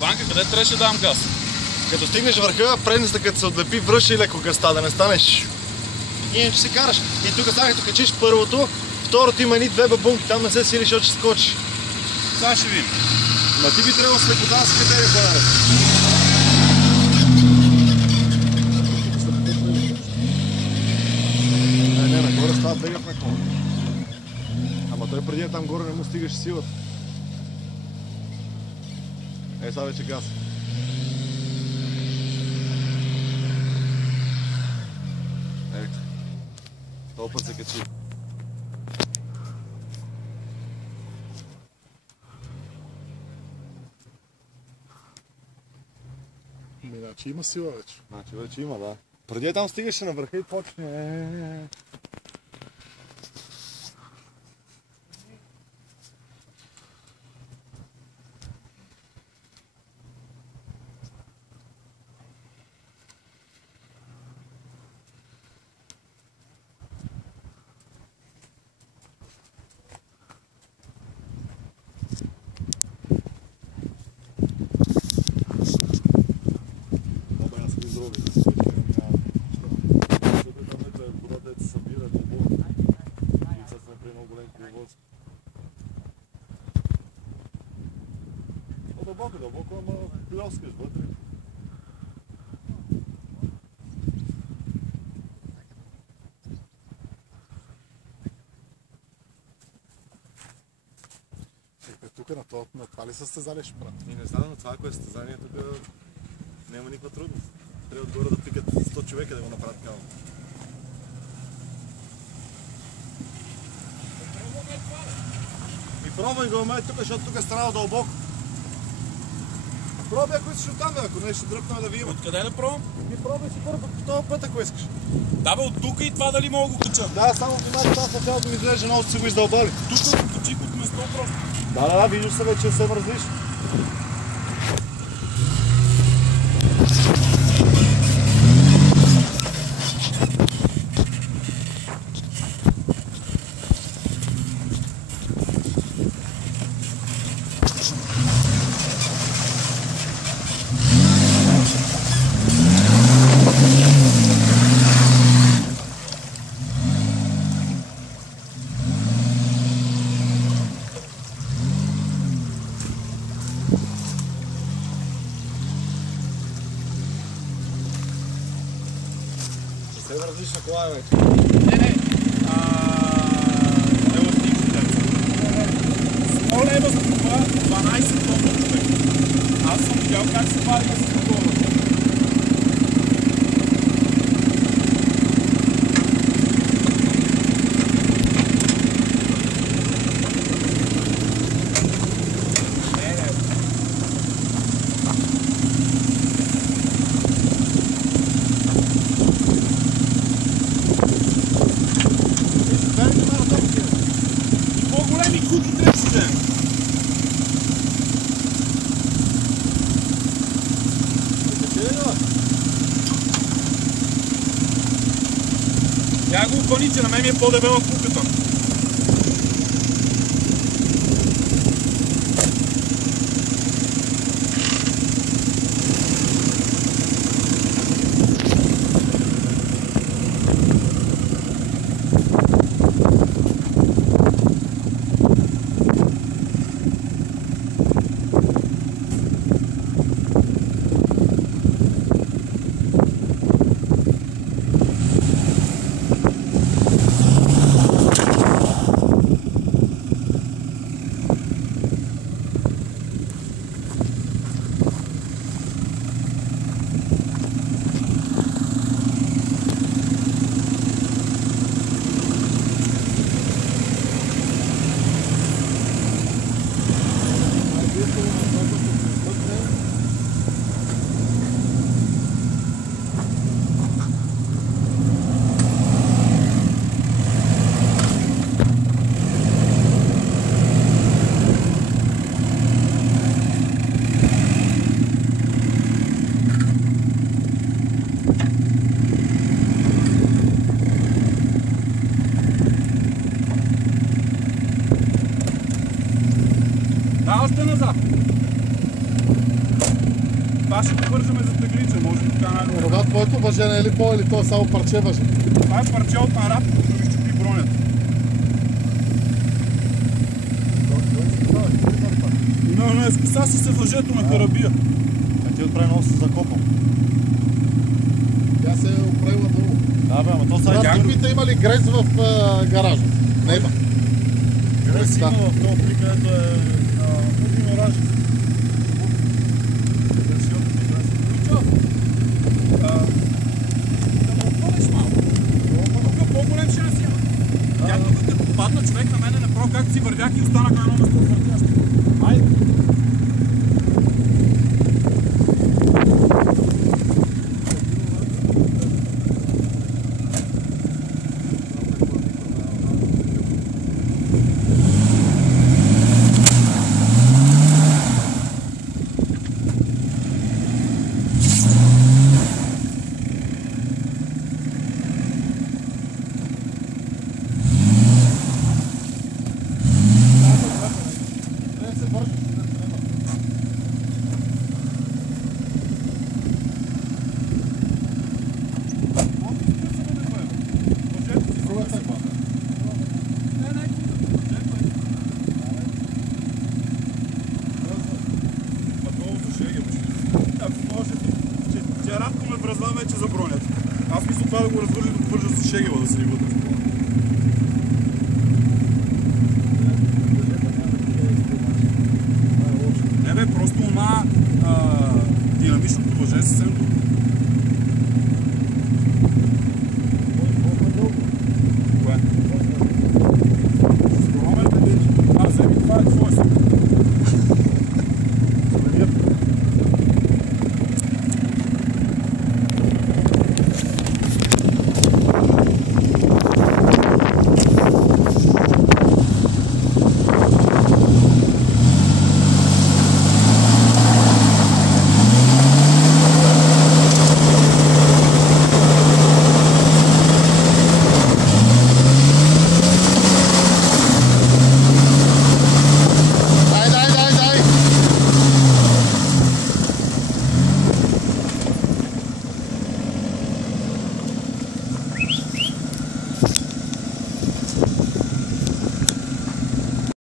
Банка, къде трябваше да дам газ? Като стигнеш върха, предната като се отлепи, връщи леко газта, да не станеш. Иначе се караш. И тук сега като качиш първото, второто има едни две бабунки, там не се сили, защото ще скочи. Сега ще видим. Ма ти би трябвало с лекота да си катери по-наред. Не, нагоре става бегат на кола. Ама той преди там горе не му стигаш силата. Сега вече газ. Ето. Този път се качи. Значи има сила вече. Значи вече има, да. Преди там стигаше на върха и почне. Дълбоко, ама плескаш вътре. Тук на това ли състезание ще правят? И не знам, но това ако е състезание, тук няма никаква трудност. Трябва отгоре да пикат 100 човека да го направят кава. И пробвай го, ме тук, защото тук е станало дълбоко. Пробвай, ако искаш оттам, ако не ще дръпнем да ви има. Откъде да пробвам? Ми пробвай си първо по този път, ако искаш. Да бе, от тук и това дали мога го кача? Да, само внимателно там в началото ми изглежда, много се го издълбали. Тук го качих от место просто. Да, виждаш се вече се мързлиш. Съвсем различна кола е вече. Не. Еластични деца. 100 лева за това, 12 тона човек. Аз съм видял как се вади с такова. Я го опълните, на мен ми е по-дебела куката. Да, още назад. Това ще го вържаме за теглича, може би така най-добре. Това твоето въже не е ли по или то е само парче въже? Това е парче от нарад, да ми щупи бронята. Не, скъса си се въжето на карабия. А ти отправи много се закопал. Тя се е оправила долу. Да бе, ама то сега Брат, пита има ли грез в гаража? Не има. грес има в този плик, където е един оранж. По-голем ще не си има. Тя тук като падна човек на мене направо как си вървях и останах на едно место въртящо. Айде. Радко ме връзва вече за бронята. Аз мисля това да го развържа, да го вържа за шегела, да се ни вътре. Не бе, просто динамичното въже е съвсем друго.